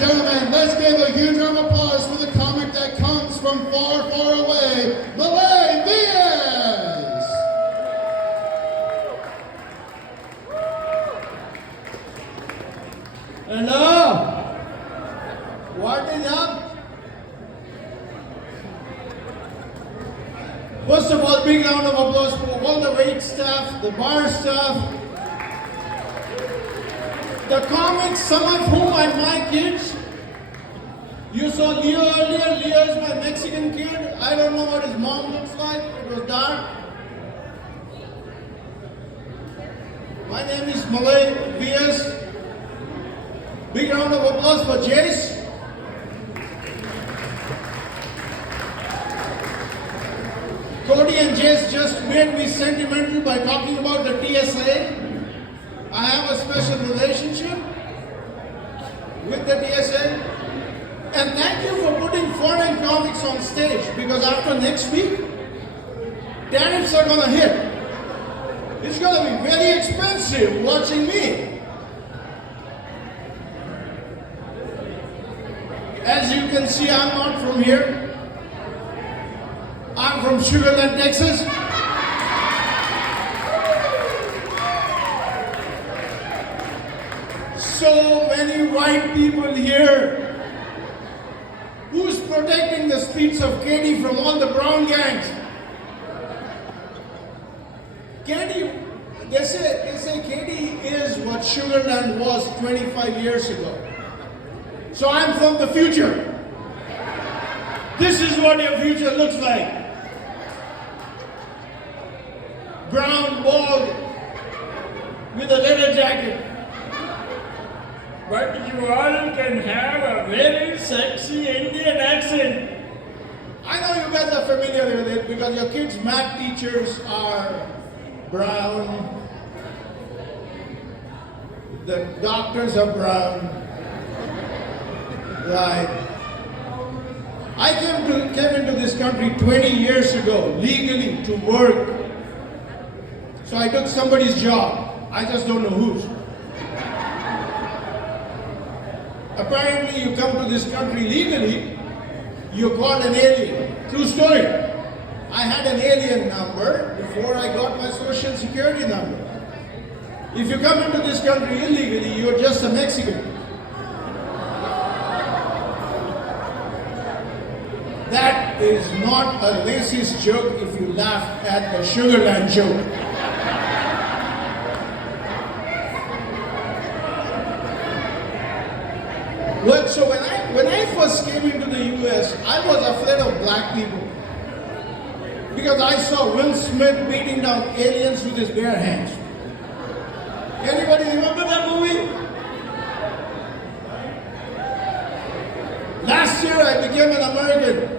gentlemen, let's give a huge round of applause for the comic that comes from far, far away, Malay Diaz! Hello! What is up? First of all, big round of applause for all the wait staff, the bar staff, the comics, some of whom are my kids. You saw Leo earlier. Leo is my Mexican kid. I don't know what his mom looks like. It was dark. My name is Malay Diaz. Big round of applause for Jace. Cody and Jace just made me sentimental by talking about the TSA. I have a special relationship with the TSA. And thank you for putting foreign comics on stage, because after next week, tariffs are going to hit. It's going to be very expensive watching me. As you can see, I'm not from here. I'm from Sugar Land, Texas. So many white people here. Who's protecting the streets of Katy from all the brown gangs? Katy, they say Katy is what Sugar Land was 25 years ago. So I'm from the future. This is what your future looks like. Brown, bald, with a leather jacket. But you all can have a very sexy Indian accent. I know you guys are familiar with it because your kids' math teachers are brown. The doctors are brown. Right. I came into this country 20 years ago, legally, to work. So I took somebody's job. I just don't know whose. Apparently, you come to this country legally, you're called an alien. True story. I had an alien number before I got my social security number. If you come into this country illegally, you're just a Mexican. That is not a racist joke if you laugh at the Sugar Land joke. Well, so when I first came into the US, I was afraid of black people. Because I saw Will Smith beating down aliens with his bare hands. Anybody remember that movie? Last year I became an American.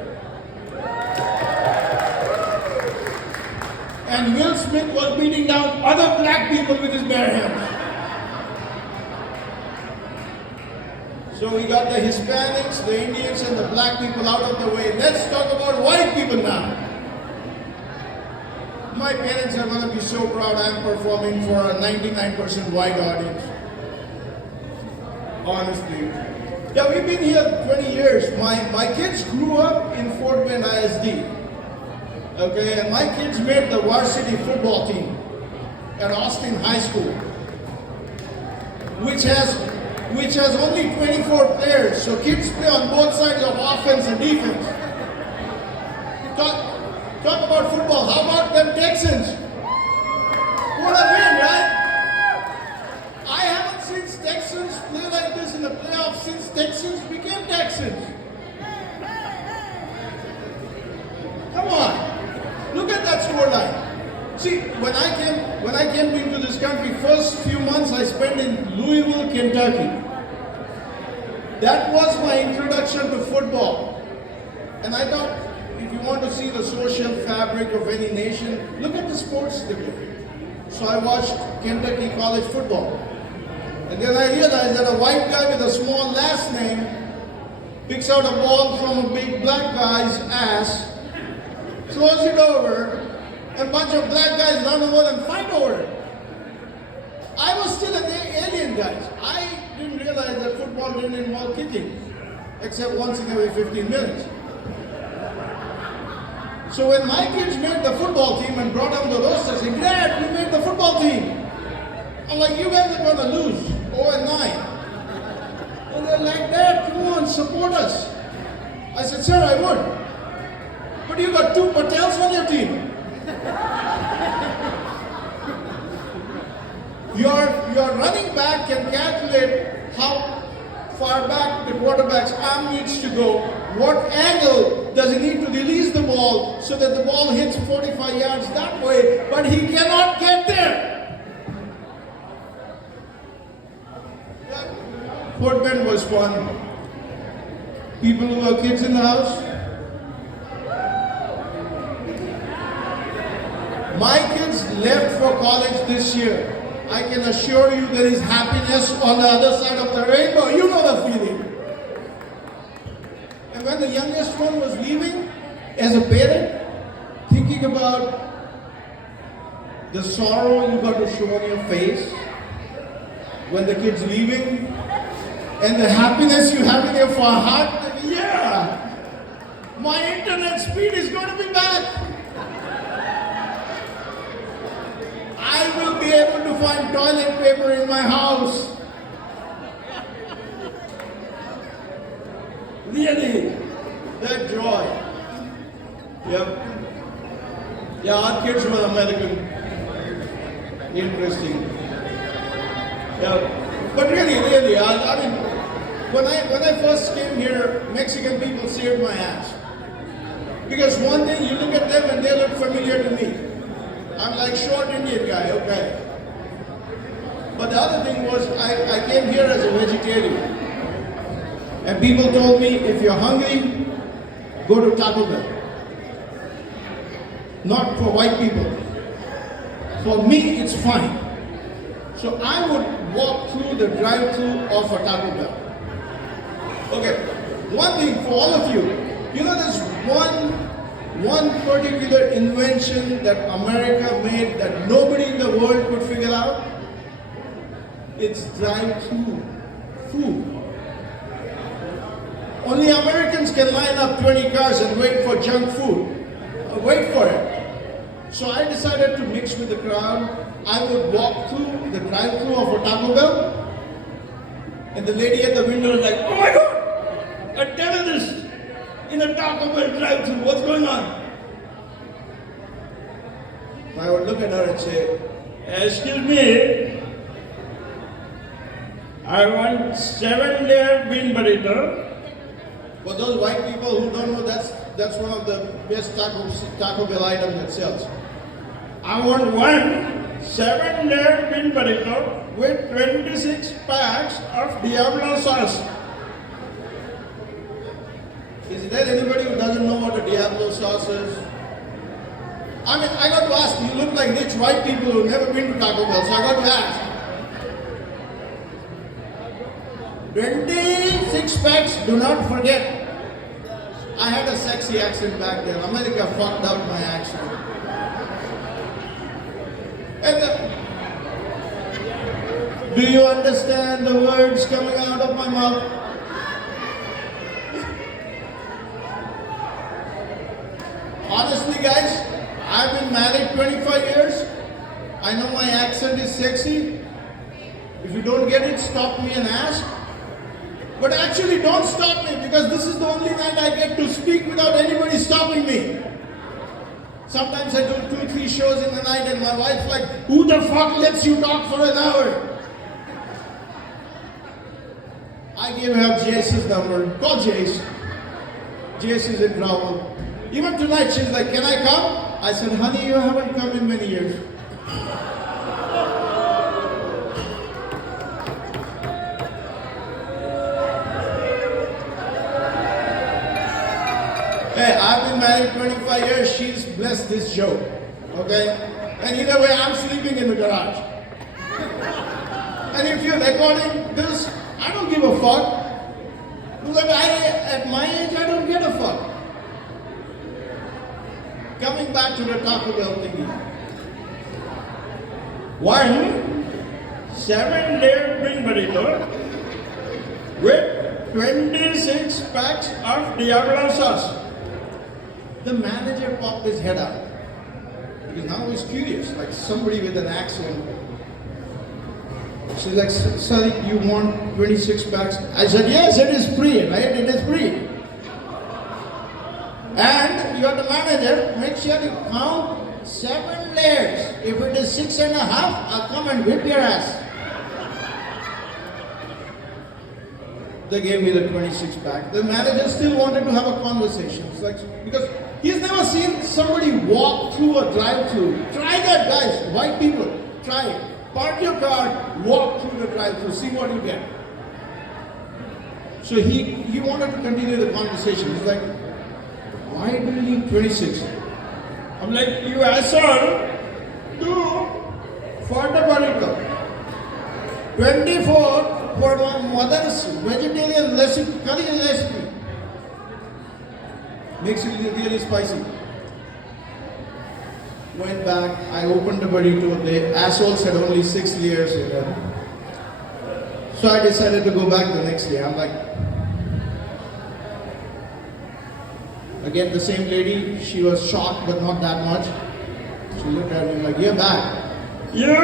And Will Smith was beating down other black people with his bare hands. So we got the Hispanics, the Indians, and the black people out of the way. Let's talk about white people now. My parents are going to be so proud I'm performing for a 99% white audience. Honestly. Yeah, we've been here 20 years. My kids grew up in Fort Bend ISD. Okay, and my kids made the varsity football team at Austin High School, which has only 24 players, so kids play on both sides of offense and defense. Talk about football. How about them Texans? What a win, right? I haven't seen Texans play like this in the playoffs since Texans became Texans. Come on. Look at that scoreline. See, when I came into this country, first few months I spent in Louisville, Kentucky. That was my introduction to football. And I thought, if you want to see the social fabric of any nation, look at the sports they play. So I watched Kentucky college football. And then I realized that a white guy with a small last name picks out a ball from a big black guy's ass, throws it over, and a bunch of black guys run over and fight over it. I was still an alien, guys. I didn't realize that football football didn't involve kicking, except once in every 15 minutes. So when my kids made the football team and brought down the roster, saying, Dad, we made the football team. I'm like, you guys are gonna lose 0-9. And they're like, Dad, come on, support us. I said, sir, I would. But you got 2 Patels on your team. Your running back can calculate how far back the quarterback's arm needs to go, what angle does he need to release the ball so that the ball hits 45 yards that way, but he cannot get there. Football was fun. People who have kids in the house. My kids left for college this year. I can assure you there is happiness on the other side of the rainbow. You know the feeling. And when the youngest one was leaving, as a parent, thinking about the sorrow you got to show on your face when the kid's leaving, and the happiness you have in your heart, yeah, my internet speed is going to be back. I will be able to find toilet paper in my house. Really, that joy. Yep. Yeah, our kids were American. Interesting. Yeah. But really, I mean, when I first came here, Mexican people saved my ass. Because one thing, you look at them and they look familiar to me. I'm like short Indian guy, okay. But the other thing was, I came here as a vegetarian. And people told me, if you're hungry, go to Taco Bell. Not for white people. For me, it's fine. So I would walk through the drive-thru of a Taco Bell. Okay, one thing for all of you, you know there's one particular invention that America made that nobody in the world could figure out? It's drive-thru food. Only Americans can line up 20 cars and wait for junk food. Wait for it. So I decided to mix with the crowd. I would walk through the drive-thru of a Taco Bell, and the lady at the window was like, oh my God, a terrorist in a Taco Bell drive-thru, what's going on? I would look at her and say, Excuse me, I want 7-layer bean burrito. for those white people who don't know, that's one of the best Taco Bell items that sells. I want one 7-layer bean burrito with 26 packs of Diablo sauce. Is there anybody who doesn't know what a Diablo sauce is? I mean, I got to ask, you look like rich white people who've never been to Taco Bell, so I got to ask. 26 packs, do not forget. I had a sexy accent back then. America fucked up my accent. And do you understand the words coming out of my mouth? Honestly, guys, I've been married 25 years. I know my accent is sexy. If you don't get it, stop me and ask. But actually, don't stop me, because this is the only night I get to speak without anybody stopping me. Sometimes I do 2-3 shows in the night and my wife's like, who the fuck lets you talk for an hour? I gave her Jace's number. Call Jace. Jace is in trouble. Even tonight she's like, can I come? I said, honey, you haven't come in many years. Hey, I've been married 25 years. She's blessed this joke. Okay? And either way, I'm sleeping in the garage. And if you're recording this, I don't give a fuck. Because at my age, I don't get a fuck. Coming back to the Taco Bell thingy. One 7-layer bean burrito with 26 packs of Diablo sauce. The manager popped his head out. Because now he's curious, like somebody with an accent. She's like, "Sir, you want 26 packs?" I said, "Yes, it is free, right? It is free. And you're the manager, make sure you count 7 layers. If it is 6.5, I'll come and whip your ass." They gave me the 26 pack. The manager still wanted to have a conversation. It's like, because he's never seen somebody walk through a drive-through. Try that, guys. White people, try it. Park your car, walk through the drive-through, see what you get. So he wanted to continue the conversation. He's like, "Why do you need 26? I'm like, "You asshole, 2 for the burrito. 24 for my mother's vegetarian recipe, curry recipe. Makes it really spicy." Went back, I opened the burrito, the assholes had only 6 layers in it. So I decided to go back the next day. I'm like, again, the same lady, she was shocked but not that much. She looked at me like, "You're back." You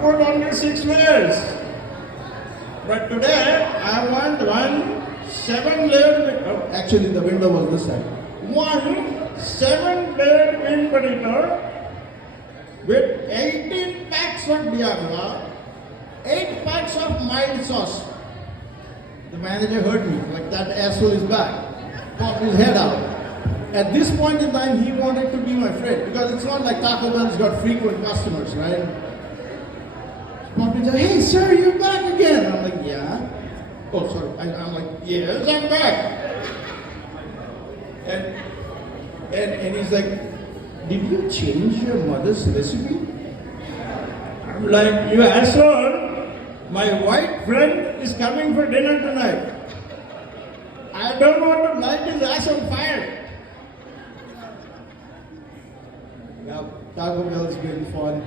put only 6 layers. But today, I want one 7-layered oh, Actually, the window was this side. one 7-layered bean burrito with 18 packs of Diablo, 8 packs of mild sauce. The manager heard me, like that asshole is back. Popped his head out. At this point in time, he wanted to be my friend because it's not like Taco Bell's got frequent customers, right? Popped his head, "Hey sir, you're back again." I'm like, "Yeah." Oh, sorry. I'm like, "Yes, I'm back." And he's like, "Did you change your mother's recipe?" I'm like, "You asshole, my white friend is coming for dinner tonight. I don't want to light his ass on fire." Yeah, Taco Bell's been fun.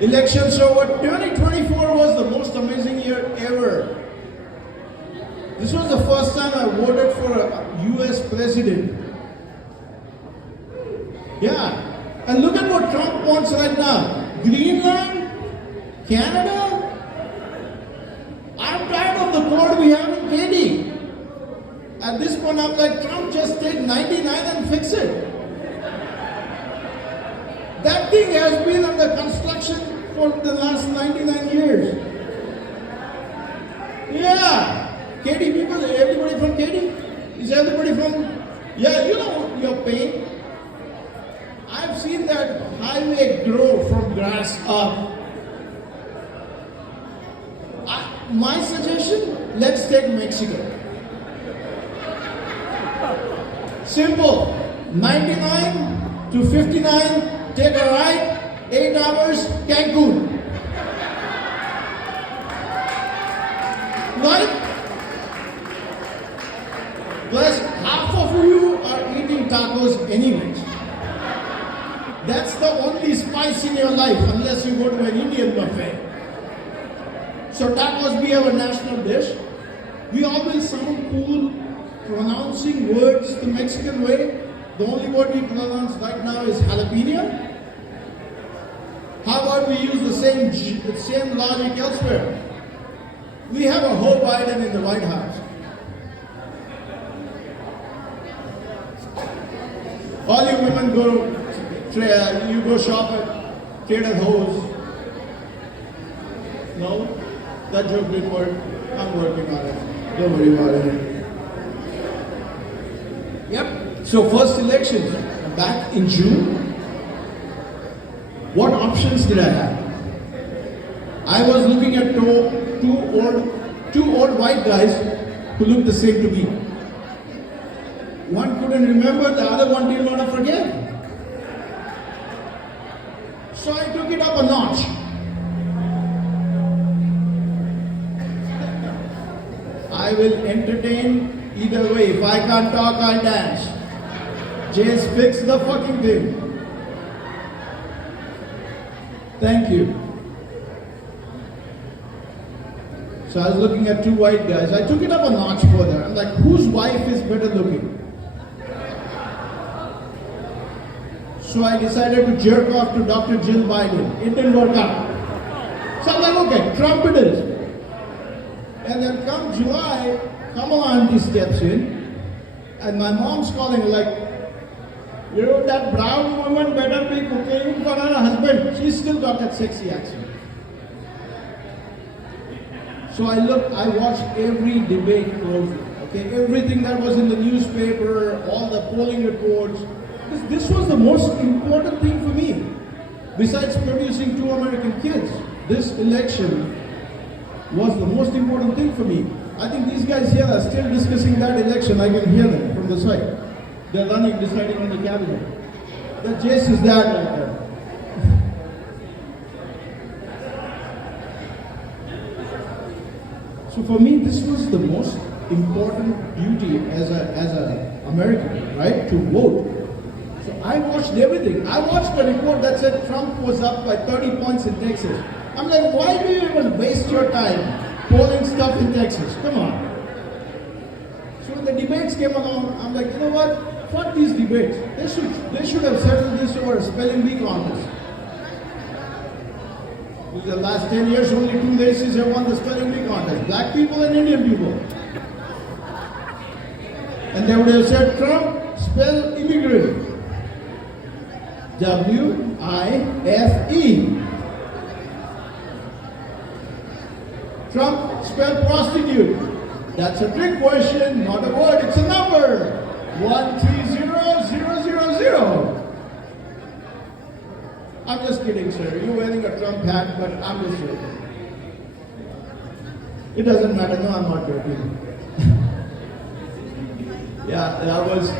Elections over. 2024 was the most amazing year ever. This was the first time I voted for a US president. Yeah. And look at what Trump wants right now. Greenland? Canada? I'm tired of the code we have in Katy. At this point, I'm like, Trump, just take 99 and fix it. That thing has been under construction for the last 99 years. Yeah. Katy people, everybody from Katy? Is everybody from? Yeah, you know your pain. I've seen that highway grow from grass up. My suggestion, let's take Mexico. Simple. 99 to 59, take a ride, 8 hours, Cancun. Right? Plus, half of you are eating tacos anyways. That's the only spice in your life, unless you go to an Indian buffet. So tacos be our national dish. We always sound cool pronouncing words the Mexican way. The only word we pronounce right now is jalapeno. How about we use the same logic elsewhere? We have a Joe Biden in the White House. All you women you go shop at Trader Joe's. No? That joke didn't work. I'm working on it. Don't worry about it. Yep. So first elections, back in June. What options did I have? I was looking at two old white guys who looked the same to me. One couldn't remember, the other one didn't want to forget. So I took it up a notch. I will entertain either way. If I can't talk, I'll dance. Just fix the fucking thing. Thank you. So I was looking at two white guys. I took it up a notch further. I'm like, whose wife is better looking? So I decided to jerk off to Dr. Jill Biden. It didn't work out. So I'm like, okay, Trump it is. And then come July, Kamala auntie steps in, and my mom's calling like, you know, that brown woman better be cooking for her husband. She's still got that sexy accent. So I watched every debate closely, okay? Everything that was in the newspaper, all the polling reports. This was the most important thing for me. Besides producing two American kids, this election was the most important thing for me. I think these guys here are still discussing that election. I can hear them from the side. They're running, deciding on the cabinet. That Jace is that right there. So for me, this was the most important duty as a American, right? To vote. So I watched everything. I watched the report that said Trump was up by 30 points in Texas. I'm like, why do you even waste your time polling stuff in Texas? Come on. So when the debates came along, I'm like, you know what? Fuck these debates. They should have settled this over a spelling bee contest. In the last 10 years, only two races have won the spelling bee contest. Black people and Indian people. And they would have said, Trump, spell immigrant. W-I-F-E. Trump, spell prostitute. That's a trick question, not a word, it's a number. 130000. I'm just kidding, sir. You're wearing a Trump hat, but I'm just joking. It doesn't matter. No, I'm not joking. Yeah, that was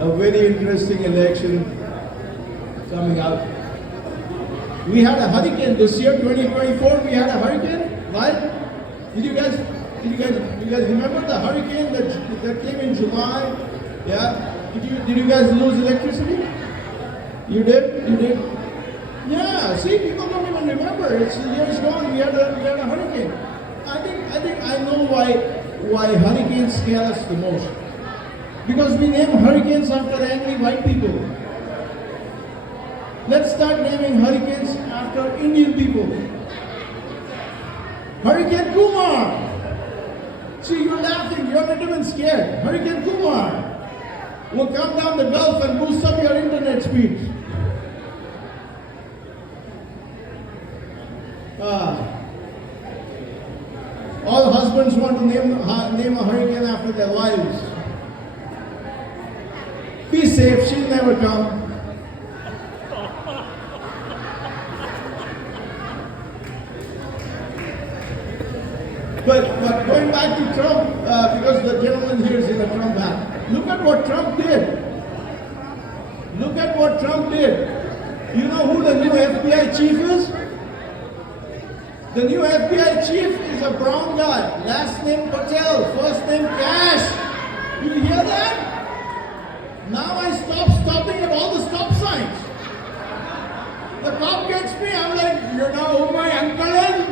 a very interesting election coming out. We had a hurricane this year, 2024. We had a hurricane, right? Did you guys remember the hurricane that came in July? Yeah. Did you guys lose electricity? You did? You did? Yeah. See, people don't even remember. It's years gone. We had a hurricane. I think I know why hurricanes scare us the most. Because we name hurricanes after angry white people. Let's start naming hurricanes after Indian people. Hurricane Kumar. See, you're laughing. You're not even scared. Hurricane Kumar will come down the Gulf and boost up your internet speed. All husbands want to name a hurricane after their wives. Be safe, she'll never come. But going back to Trump, because the gentleman here is in a Trump hat. Look at what Trump did. Look at what Trump did. You know who the new FBI chief is? The new FBI chief is a brown guy. Last name Patel, first name Cash. You hear that? Now I stopping at all the stop signs. The cop gets me, I'm like, you know who my uncle is?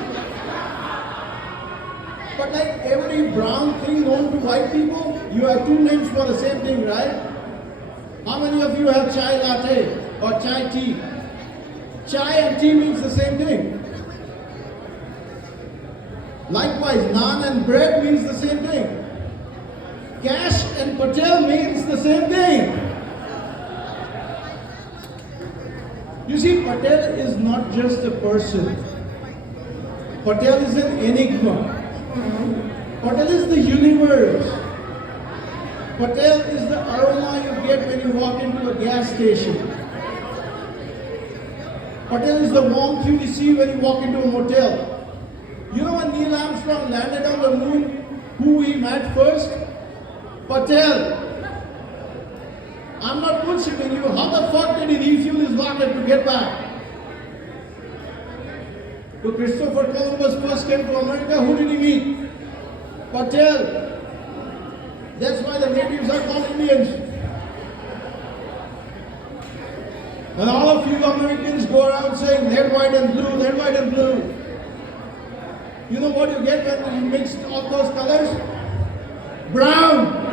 But like every brown thing known to white people, you have two names for the same thing, right? How many of you have chai latte or chai tea? Chai and tea means the same thing. Likewise, naan and bread means the same thing. Cash and Patel means the same thing. You see, Patel is not just a person. Patel is an enigma. Patel is the universe. Patel is the aroma you get when you walk into a gas station. Patel is the warmth you receive when you walk into a motel. You know when Neil Armstrong landed on the moon, who he met first? Patel. I'm not bullshitting you. How the fuck did he refuel his rocket to get back? So Christopher Columbus first came to America, who did he meet? Patel. That's why the natives are called Indians. And all of you Americans go around saying red, white and blue, red, white and blue. You know what you get when you mix all those colors? Brown.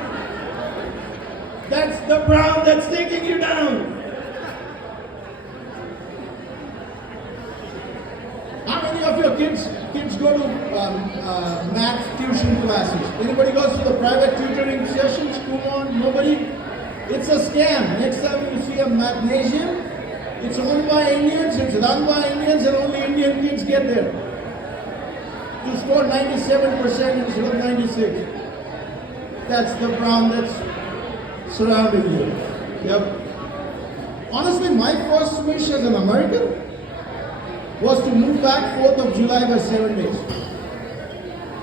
That's the brown that's taking you down. How many of your kids go to math tuition classes? Anybody goes to the private tutoring sessions? Come on, nobody? It's a scam. Next time you see a mathnasium, it's owned by Indians, it's run by Indians, and only Indian kids get there. To score 97% instead of 96. That's the brown that's surrounding you. Yep. Honestly, my first wish as an American was to move back 4th of July by 7 days.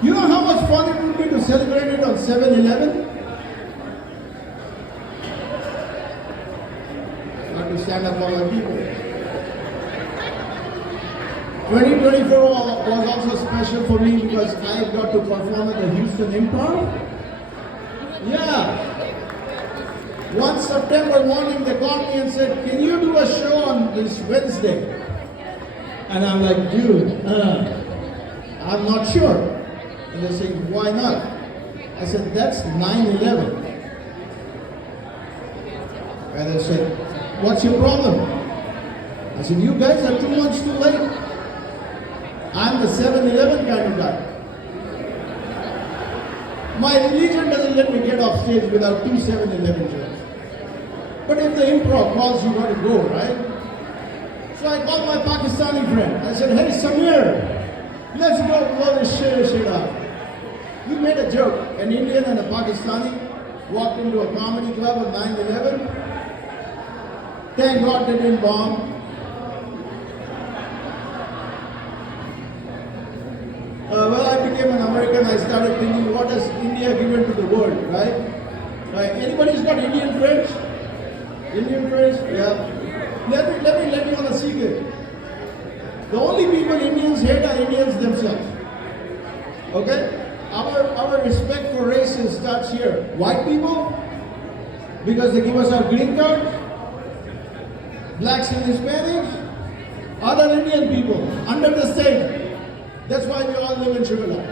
You know how much fun it would be to celebrate it on 7/11? Not to stand up for my people. 2024 was also special for me because I got to perform at the Houston Improv. Yeah. One September morning, they called me and said, "Can you do a show on this Wednesday?" And I'm like, "Dude, I'm not sure." And they say, "Why not?" I said, "That's 9/11. And they said, "What's your problem?" I said, "You guys are 2 months too late. I'm the 7/11 kind of guy. My religion doesn't let me get off stage without 2 7/11 jokes. But if the improv calls, you got to go, right?" So I called my Pakistani friend. I said, "Hey, Samir, let's go blow this shit out." We made a joke. An Indian and a Pakistani walked into a comedy club on 9/11. Thank God they didn't bomb. Well, I became an American. I started thinking, what has India given to the world, right? Anybody's got Indian friends? Indian friends? Yeah. Let me let you on a secret. The only people Indians hate are Indians themselves. Okay? Our respect for races starts here. White people, because they give us our green card. Blacks and Hispanics. Other Indian people, under the same. That's why we all live in Srinagar.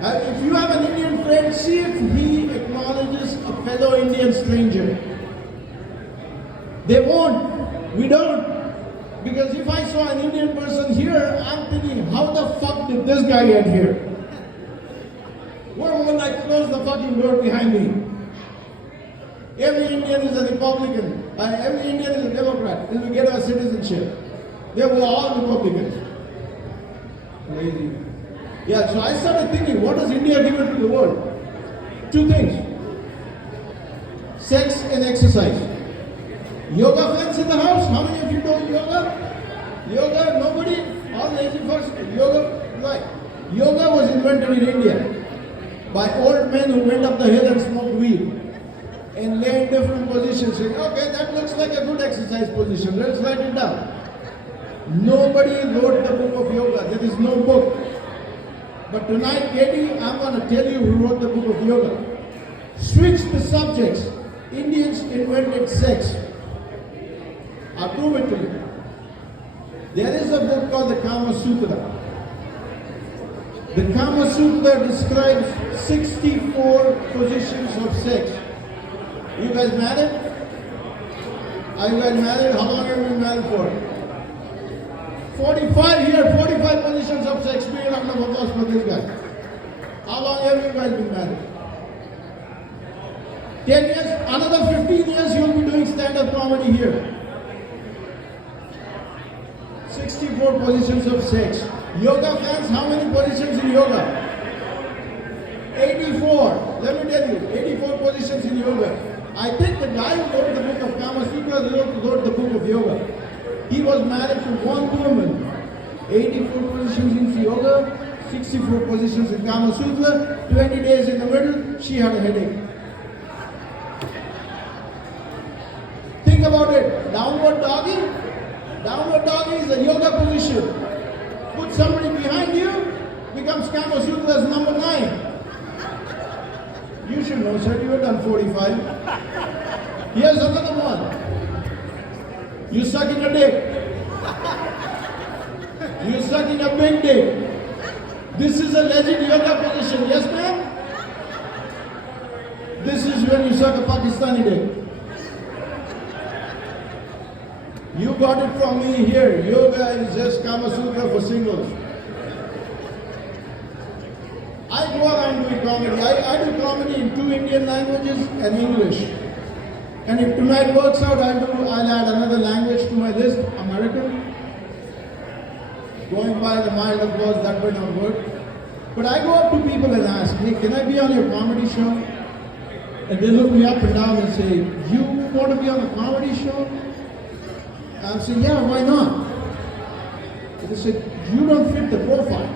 If you have an Indian friend, see if he acknowledges a fellow Indian stranger. They won't. We don't. Because if I saw an Indian person here, I'm thinking, how the fuck did this guy get here? Where will I close the fucking door behind me? Every Indian is a Republican. Every Indian is a Democrat. Till we get our citizenship. They were all Republicans. Crazy. Yeah, so I started thinking, what does India give to the world? 2 things. Sex and exercise. Yoga fans in the house? How many of you do yoga? Yoga? Nobody? All lazy folks? Yoga? Right. Yoga was invented in India by old men who went up the hill and smoked weed and lay in different positions saying, okay, that looks like a good exercise position. Let's write it down. Nobody wrote the book of yoga. There is no book. But tonight, Katy, I'm going to tell you who wrote the book of yoga. Switch the subjects. Indians invented sex. I'll prove it to you. There is a book called the Kama Sutra. The Kama Sutra describes 64 positions of sex. You guys married? Are you guys married? How long have you been married for? 45 here, 45 positions of sex. Be a round of applause for this guy. How long have you guys been married? 10 years, another 15 years you'll be doing stand-up comedy here. 64 positions of sex. Yoga fans, how many positions in yoga? 84. Let me tell you, 84 positions in yoga. I think the guy who wrote the book of Kama Sutra wrote the book of yoga. He was married to one woman. 84 positions in yoga, 64 positions in Kama Sutra, 20 days in the middle, she had a headache. Think about it. Downward doggy. Downward doggy is a yoga position. Put somebody behind you, becomes Kama Sutra's number 9. You should know, sir. You have done 45. Here's another one. You suck in your dick. You're sucking a big dick. This is a legit yoga position. Yes, ma'am? This is when you suck a Pakistani dick. You got it from me here. Yoga is just Kama Sutra for singles. I go around doing comedy. I do comedy in 2 Indian languages and English. And if tonight works out, I'll add another language to my list, American. Going by the mild applause, that may not work. But I go up to people and ask, hey, can I be on your comedy show? And they look me up and down and say, you want to be on a comedy show? I say, yeah, why not? And they said, you don't fit the profile.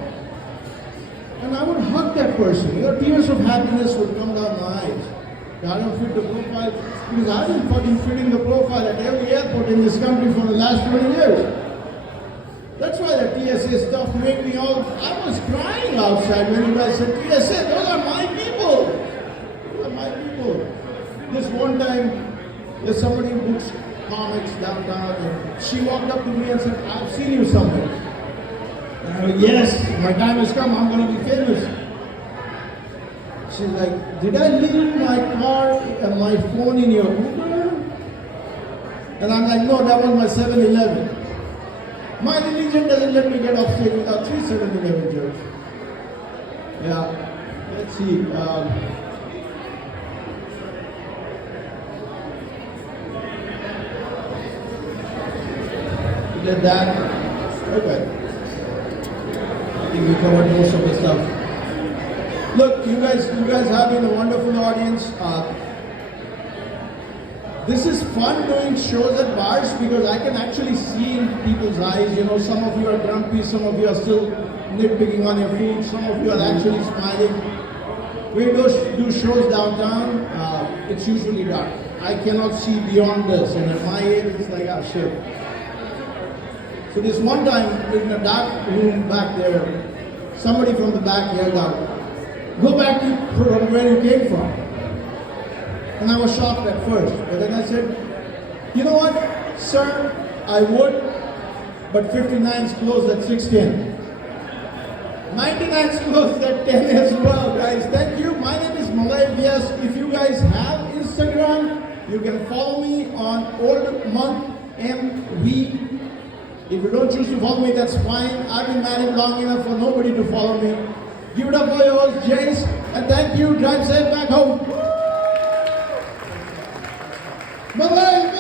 And I would hug that person. Tears of happiness would come down my eyes. I don't fit the profile because I've been fucking fitting the profile at every airport in this country for the last 20 years. That's why the TSA stuff made me all. I was crying outside when you guys said TSA. Those are my people. Those are my people. This one time, there's somebody who books comics downtown, and she walked up to me and said, I've seen you somewhere. And I went, yes, my time has come, I'm going to be famous. She's like, did I leave my car and my phone in your Uber? And I'm like, no, that was my 7-Eleven. My religion doesn't let me get off stage without 3 7-Eleven jokes. Yeah, let's see. Did that? Okay. I think we covered most of the stuff. Look, you guys have been a wonderful audience. This is fun doing shows at bars because I can actually see in people's eyes. You know, some of you are grumpy, some of you are still nitpicking on your food, some of you are actually smiling. We do shows downtown. It's usually dark. I cannot see beyond this, and at my age, it's like, ah, shit. So this one time, in a dark room back there, somebody from the back yelled out, go back to from where you came from. And I was shocked at first, but then I said, you know what, sir, I would, but 59's closed at 6:10. 99's closed at 10 as well, guys. Thank you. My name is Malay Vyas. If you guys have Instagram, you can follow me on Old Month MV. If you don't choose to follow me, that's fine. I've been married long enough for nobody to follow me. Give it up for your host, Jace, and thank you. Drive safe back home. Malay